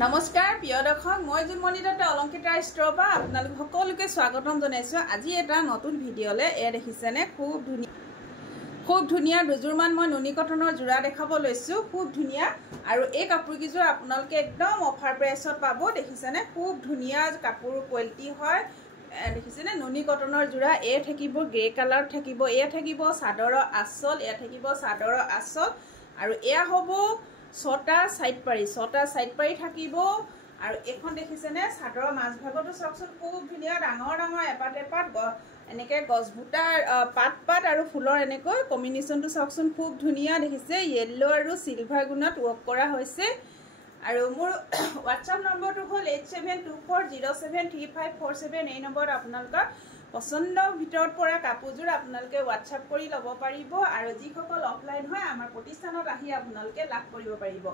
নমস্কাৰ প্ৰিয় দৰ্শক মই জুনমণি দত্ত অলংকিতা ষ্ট'ৰৰ পৰা আপোনালোক সকলোকে স্বাগতম জনাইছোঁ। আজি এটা নতুন ভিডিঅ'লে দেখিছেনে খুব ধুনীয়া দুযোৰমান মই নুনি কটনৰ যোৰা দেখাব লৈছোঁ। খুব ধুনীয়া আৰু এই কাপোৰকেইযোৰ আপোনালোকে একদম অফাৰ প্ৰাইচত পাব। দেখিছেনে খুব ধুনীয়া কাপোৰ কোৱালিটি হয়। দেখিছেনে নুনি কটনৰ যোৰা থাকিব গ্ৰে কালাৰ থাকিব, থাকিব চাদৰৰ আঁচল, থাকিব চাদৰৰ আঁচল আৰু হ'ব 6টা সাইড পাৰি থাকিব। আৰু এখন দেখিছেনে চাদৰৰ মাজভাগতো চাওকচোন খুব ধুনীয়া ডাঙৰ ডাঙৰ এপাত এনেকৈ গছবুটাৰ পাত আৰু ফুলৰ এনেকৈ কম্বিনেশ্যনটো চাওকচোন খুব ধুনীয়া। দেখিছে য়েল্লো আৰু চিলভাৰ গুণত ৱৰ্ক কৰা হৈছে। আৰু মোৰ হোৱাটছআপ নম্বৰটো হ'ল 8724073547। এই নম্বৰত আপোনালোকৰ পচন্দৰ ভিতৰত পৰা কাপোৰযোৰ আপোনালোকে হোৱাটছআপ কৰি ল'ব পাৰিব। আৰু যিসকল অফলাইন হয় আমাৰ প্ৰতিষ্ঠানত আহি আপোনালোকে লাভ কৰিব পাৰিব।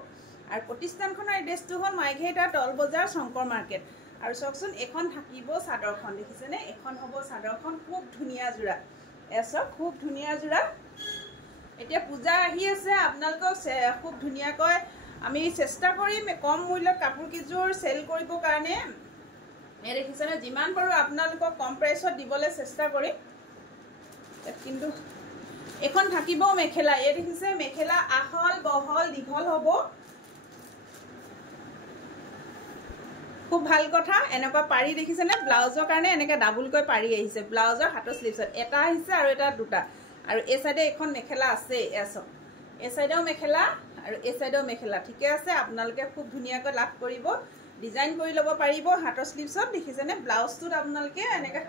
আৰু প্ৰতিষ্ঠানখনৰ এড্ৰেছটো হ'ল মাইঘেইটা তল বজাৰ শংকৰ মাৰ্কেট। আৰু চাওকচোন এখন থাকিব চাদৰখন, দেখিছেনে এখন হ'ব চাদৰখন খুব ধুনীয়া যোৰা। চাওক খুব ধুনীয়া যোৰা। এতিয়া পূজা আহি আছে, আপোনালোকক খুব ধুনীয়াকৈ আমি চেষ্টা কৰিম কম মূল্যত কাপোৰকেইযোৰ চেল কৰিবৰ কাৰণে। দেখিছেনে যিমান পাৰোঁ আপোনালোকক কম প্ৰাইচত দিবলৈ চেষ্টা কৰিম। কিন্তু এখন থাকিব মেখেলা, দেখিছে মেখেলা আহল বহল দীঘল হ'ব। খুব ভাল কথা। এনেকুৱা পাৰি দেখিছেনে ব্লাউজৰ কাৰণে এনেকৈ ডাবুলকৈ পাৰি আহিছে। ব্লাউজৰ হাতৰ স্লিভছত এটা আহিছে আৰু এটা দুটা। আৰু এই চাইডে এখন মেখেলা আছে, চাওক এই চাইডেও মেখেলা আৰু এই চাইডেও মেখেলা। ঠিকে আছে, আপোনালোকে খুব ধুনীয়াকৈ লাভ কৰিব, ডিজাইন কৰি ল'ব পাৰিব হাতৰ স্লিভছত। দেখিছেনে ব্লাউজটোত আপোনালোকে এনেকৈ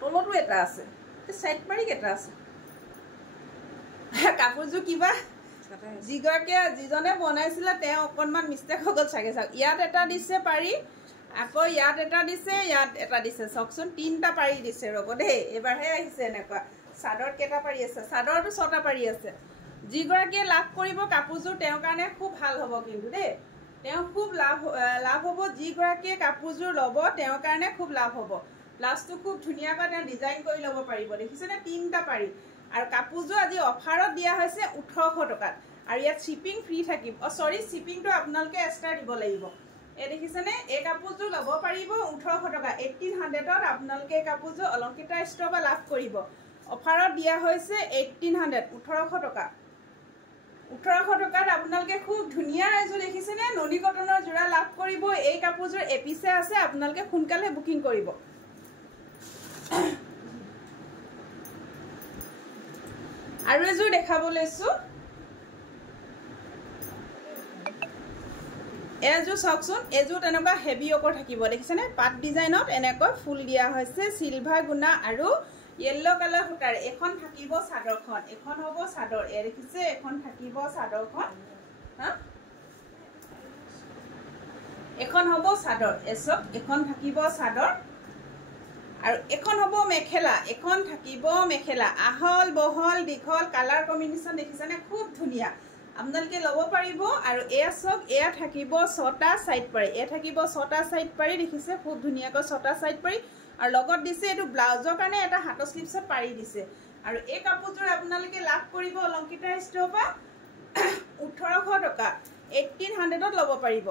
তলতো এটা আছে, চাইড পাৰি এটা আছে। কাপোৰযোৰ কিবা যিজনে বনাইছিলে তেওঁ অকণমান মিষ্টেক হৈ গ'ল চাগে। চাওক ইয়াত এটা দিছে পাৰি, আকৌ ইয়াত এটা দিছে, ইয়াত এটা দিছে। চাওকচোন 3টা পাৰি দিছে। ৰ'ব দেই, এইবাৰহে আহিছে এনেকুৱা। চাদৰত কেইটা পাৰি আছে? চাদৰতো 6টা পাৰি আছে। যিগৰাকীয়ে লাভ কৰিব কাপোৰযোৰ তেওঁৰ কাৰণে খুব ভাল হ'ব কিন্তু দেই, তেওঁ খুব লাভ হ'ব। যিগৰাকীয়ে কাপোৰযোৰ ল'ব তেওঁৰ কাৰণে খুব লাভ হ'ব। ব্লাউজটো খুব ধুনীয়াকৈ তেওঁ ডিজাইন কৰি ল'ব পাৰিব। দেখিছেনে 3টা পাৰি। আৰু কাপোৰযোৰ আজি অফাৰত দিয়া হৈছে 1800 টকাত। আৰু ইয়াত শ্বিপিং ফ্ৰী থাকিব। শ্বিপিংটো আপোনালোকে এক্সট্ৰা দিব লাগিব। দেখিছেনে এই কাপোৰযোৰ ল'ব পাৰিব 1800 টকা। 1800ত আপোনালোকে এই কাপোৰযোৰ অলংকিতা ষ্ট'ৰৰ পৰা লাভ কৰিব। অফাৰত দিয়া হৈছে 1800, 1800 টকা। 1800 টকাত আপোনালোকে খুব ধুনীয়া এযোৰ দেখিছেনে নুনি কটনৰ যোৰা লাভ কৰিব। এই কাপোৰযোৰ এপিছে আছে, আপোনালোকে সোনকালে বুকিং কৰিব। আৰু এযোৰ দেখাব লৈছোঁ। এযোৰ চাওকচোন, এযোৰ তেনেকুৱা হেভি ৱৰ্কৰ থাকিব। দেখিছেনে পাত ডিজাইনত এনেকৈ ফুল দিয়া হৈছে চিলভাৰ গুণা আৰু য়েল্লো কালাৰ সূতাৰ। এখন থাকিব চাদৰখন, এখন হ'ব চাদৰ। দেখিছে এখন থাকিব চাদৰখন, এখন হ'ব চাদৰ। চাওক এখন থাকিব চাদৰ আৰু এখন হ'ব মেখেলা। এখন থাকিব মেখেলা আহল বহল দীঘল কালাৰ কম্বিনেশ্যন। দেখিছেনে খুব ধুনীয়া, আপোনালোকে ল'ব পাৰিব। আৰু চাওক এয়া থাকিব 6টা সাইড পাৰি, থাকিব 6টা সাইড পাৰি। দেখিছে খুব ধুনীয়াকৈ 6টা সাইড পাৰি। আৰু লগত দিছে এইটো ব্লাউজৰ কাৰণে এটা হাতৰ স্লিভছত পাৰি দিছে। আৰু এই কাপোৰযোৰ আপোনালোকে লাভ কৰিব অলংকিতা ষ্ট'ৰৰ পৰা 1800 টকা। 1800ত ল'ব পাৰিব।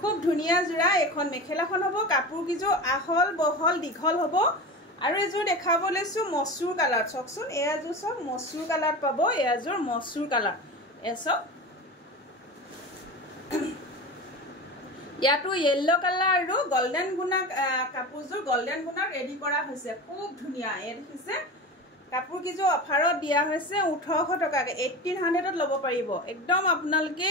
খুব ধুনীয়া যোৰা। এখন মেখেলাখন হ'ব, কাপোৰকেইযোৰ আহল বহল দীঘল হ'ব। আৰু এযোৰ দেখাব লৈছোঁ মচুৰ কালাৰ। চাওকচোন এযোৰ চাওক মচুৰ কালাৰত পাব। এযোৰ মচুৰ কালাৰ। চাওক ইয়াতো য়েল্লো কালাৰ আৰু গল্ডেন গুণা কাপোৰযোৰ গল্ডেন গুণাত ৰেডি কৰা হৈছে। খুব ধুনীয়া। দেখিছে কাপোৰকেইযোৰ অফাৰত দিয়া হৈছে 1800 টকাকৈ। 1800ত ল'ব পাৰিব। একদম আপোনালোকে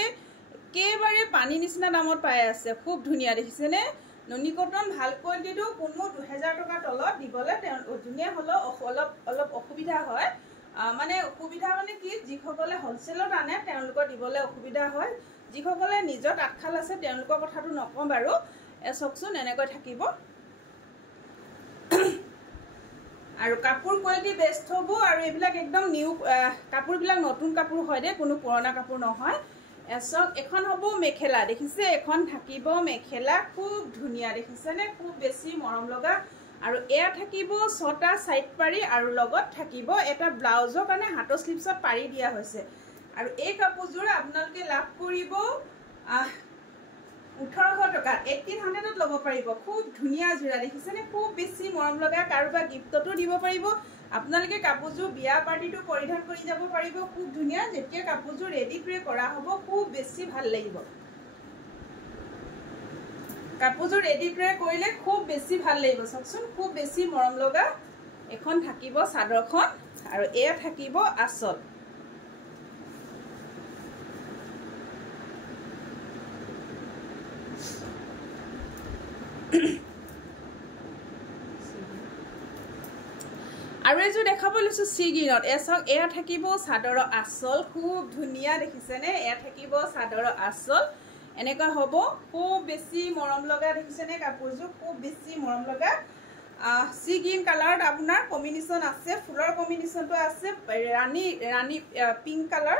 একেবাৰে পানী নিচিনা দামত পাই আছে। খুব ধুনীয়া। দেখিছেনে নুনি কটন ভাল কোৱালিটিটো কোনো 2000 টকাৰ তলত দিবলৈ যোনে হ'লেও অলপ অসুবিধা হয়। মানে অসুবিধা মানে কি, যিসকলে হ'লচেলত আনে তেওঁলোকৰ দিবলৈ অসুবিধা হয়। যিসকলে নিজৰ তাঁতশাল আছে তেওঁলোকৰ কথাটো নকওঁ বাৰু। চাওকচোন এনেকৈ থাকিব। আৰু কাপোৰ কোৱালিটি বেষ্ট হ'ব। আৰু এইবিলাক একদম নিউ কাপোৰবিলাক নতুন কাপোৰ হয় দেই, কোনো পুৰণা কাপোৰ নহয়। চাওক এখন হ'ব মেখেলা। দেখিছে এখন থাকিব মেখেলা খুব ধুনীয়া। দেখিছেনে খুব বেছি মৰম লগা। আৰু থাকিব 6টা সাইড পাৰি আৰু লগত থাকিব এটা ব্লাউজৰ কাৰণে হাতৰ স্লিভছত পাৰি দিয়া হৈছে। আৰু এই কাপোৰযোৰ আপোনালোকে লাভ কৰিব 1800 টকা 1800ত ল'ব পাৰিব খুব ধুনীয়া যোৰা দেখিছেনে খুব বেছি মৰম লগা কাৰোবাক গিফ্টতো দিব পাৰিব আপোনালোকে কাপোৰযোৰ বিয়া পাৰ্টিটো পৰিধান কৰি যাব পাৰিব খুব ধুনীয়া যেতিয়া কাপোৰযোৰ ৰেডি টু কৰা হ'ব খুব বেছি ভাল লাগিব কাপোৰযোৰ ৰেডি টু কৰিলে খুব বেছি ভাল লাগিব চাওকচোন খুব বেছি মৰম লগা এখন থাকিব চাদৰখন আৰু এয়া থাকিব আচল আৰু এযোৰ দেখাব লৈছো সিগিনত এছক এয়া থাকিব চাদৰৰ আচল খুব ধুনীয়া দেখিছেনে এয়া থাকিব চাদৰৰ আচল এনেকা হ'ব খুব বেছি মৰম লগা দেখিছেনে কাপোৰযোৰ খুব বেছি মৰম লগা সি গ্ৰীন কালাৰত আপোনাৰ কম্বিনেশ্যন আছে ফুলৰ কম্বিনেশ্যনটো আছে ৰাণী পিংক কালাৰ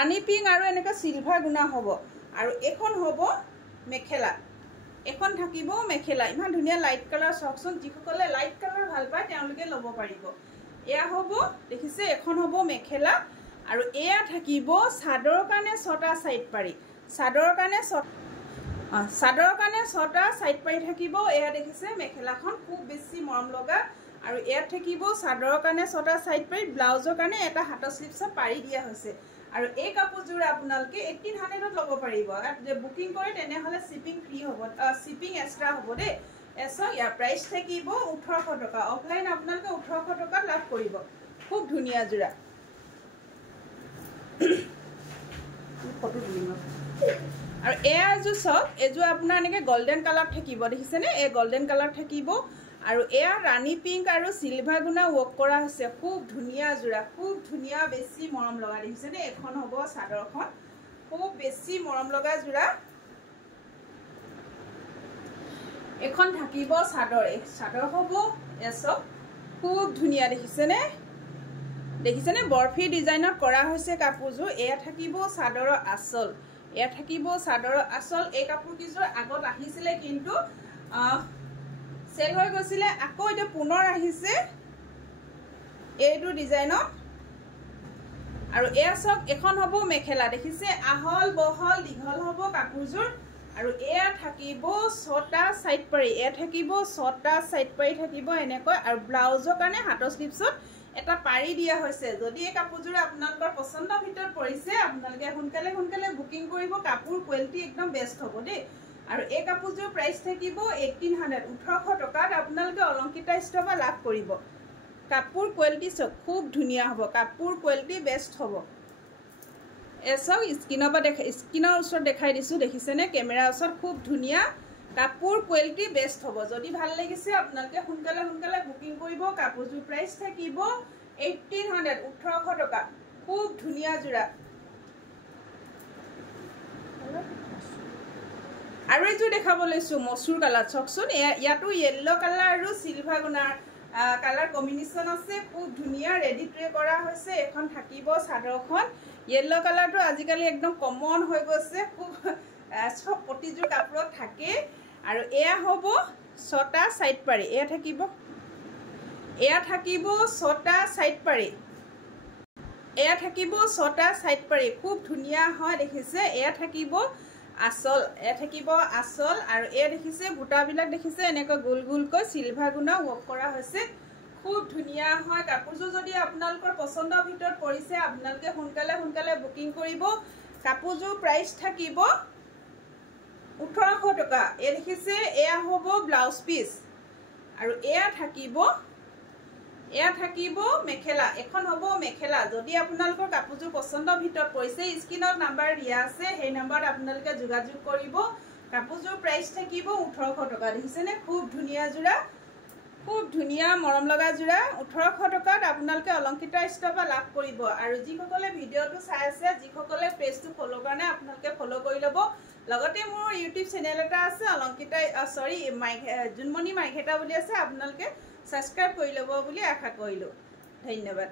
ৰাণী পিংক আৰু এনেকা সিলভাৰ গুণা হ'ব আৰু এখন হ'ব মেখেলা এখন থাকিব মেখেলা ইমান ধুনীয়া লাইট কালাৰ চাওকচোন যিসকলে লাইট কালাৰ ভাল পায় তেওঁলোকে ল'ব পাৰিব এয়া হ'ব দেখিছে এখন হ'ব মেখেলা আৰু এয়া থাকিব চাদৰৰ কাৰণে 6টা সাইড পাৰি চাদৰৰ কাৰণে 6টা সাইড পাৰি থাকিব এয়া দেখিছে মেখেলাখন খুব বেছি মৰম লগা আৰু এয়া থাকিব চাদৰৰ কাৰণে 6টা সাইড পাৰি ব্লাউজৰ কাৰণে এটা হাতৰ স্লিপছত পাৰি দিয়া হৈছে আৰু এই কাপোৰযোৰ আপোনালোকে 1800ত ল'ব পাৰিব যে বুকিং কৰে তেনেহলে শিপিং ফ্ৰী হ'ব শিপিং এক্সট্ৰা হ'ব দে এছক ইয়াৰ প্ৰাইস থাকিব 1800 টকা অফলাইন আপোনালোকে 1800 টকা লাভ কৰিব খুব ধুনীয়া যোৰা ফটো দিম আৰু এয়া এযোৰ চক এযোৰ আপোনাৰ এনেকৈ গোল্ডেন কালাৰ থাকিব দেখিছেনে এই গোল্ডেন কালাৰ থাকিব আৰু এয়া ৰাণী পিংক আৰু সিলভাৰ গুণা ৱৰ্ক কৰা হৈছে খুব ধুনীয়া যোৰা খুব ধুনীয়া বেছি মৰম লগা দেখিছেনে এখন হ'ব চাদৰখন খুব বেছি মৰম লগা যোৰা এখন থাকিব চাদৰ হ'ব এছক খুব ধুনীয়া দেখিছেনে বৰফি ডিজাইনত কৰা হৈছে কাপোৰযোৰ এয়া থাকিব চাদৰৰ আচল এয়া থাকিব চাদৰৰ আচল এই কাপোৰ কিযোৰ আগত আহিছিলে কিন্তু সেল হৈ গৈছিলে আকৌ এটা পুনৰ আহিছে এইটো ডিজাইনত আৰু এয়া চক এখন হ'ব মেখেলা দেখিছে আহল বহল দীঘল হ'ব কাপোৰযোৰ আৰু এয়া থাকিব 6টা সাইড পাৰি এয়া থাকিব 6টা সাইড পাৰি থাকিব এনেকৈ আৰু ব্লাউজৰ কাৰণে হাতৰ স্লিপছত এটা পাৰি দিয়া হৈছে যদি এই কাপোৰযোৰ আপোনালোকৰ পছন্দৰ ভিতৰত পৰিছে আপোনালোকে সোনকালে বুকিং কৰিব কাপোৰ কোৱালিটি একদম বেষ্ট হ'ব দেই আৰু এই কাপোৰযোৰ প্ৰাইস থাকিব 1800 টকাত আপোনালোকে অলংকিতা ষ্ট'ৰ লাভ কৰিব কাপোৰ কোৱালিটি খুব ধুনীয়া হ'ব কাপোৰ কোৱালিটি বেষ্ট হ'ব এছক স্কিনৰ ওচৰত দেখাই দিছোঁ দেখিছেনে কেমেৰাৰ ওচৰত খুব ধুনীয়া কাপোৰ কোৱালিটি বেষ্ট হ'ব যদি ভাল লাগিছে আপোনালোকে সোনকালে বুকিং কৰিব কাপোৰযোৰ প্ৰাইস থাকিব 1800 টকা খুব ধুনীয়া যোৰা আৰু এযোৰ দেখাব লৈছোঁ মচুৰ কালাৰ চাওকচোন ইয়াতো য়েল্লো কালাৰ আৰু সিলভাৰ গুণাৰ কালাৰ কম্বিনেশ্যন আছে খুব ধুনীয়া ৰেডি টু কৰা হৈছে এখন থাকিব চাদৰখন য়েল্লো কালাৰটো আজিকালি একদম কমন হৈ গৈছে খুব সব প্ৰতিযোৰ কাপোৰত থাকে আৰু এয়া হ'ব 6টা সাইড পাৰি এয়া থাকিব 6টা সাইড পাৰি এয়া থাকিব 6টা সাইড পাৰি খুব ধুনীয়া হয় দেখিছে এয়া থাকিব আচল আৰু এয়া দেখিছে বুটাবিলাক দেখিছে এনেকৈ গোল গোলকৈ সিলভাৰ গুণা ৱৰ্ক কৰা হৈছে খুব ধুনীয়া হয় কাপোৰযোৰ যদি আপোনালোকৰ পছন্দৰ ভিতৰত পৰিছে আপোনালোকে সোনকালে বুকিং কৰিব কাপোৰযোৰ প্ৰাইস থাকিব 1800 টকা এ দেখিছে এয়া হ'ব ব্লাউজ পিস আৰু এয়া থাকিব মেখেলা এখন হ'ব মেখেলা যদি আপোনালোকৰ কাপোৰযোৰ পছন্দৰ ভিতৰত পৰিছে স্ক্ৰিনত নাম্বাৰ দিয়া আছে সেই নাম্বাৰত আপোনালোকে যোগাযোগ কৰিব কাপোৰযোৰ প্ৰাইস থাকিব 1800 টকা দেখিছেনে খুব ধুনীয়া যোৰা খুব ধুনীয়া মৰম লগা যোৰা 1800 টকাত আপোনালোকে অলংকিতা ষ্ট'ৰ লাভ কৰিব আৰু যিসকলে ভিডিঅ'টো চাই আছে যিসকলে পেজটো ফলো কৰা নাই আপোনালোকে ফলো কৰি ল'ব লগতে মোৰ ইউটিউব চেনেল এটা আছে অলংকিতা জুনমণি মাইঘেটা বুলি আছে আপোনালোকে সাবস্ক্ৰাইব কৰি ল'ব বুলি আশা কৰিলোঁ ধন্যবাদ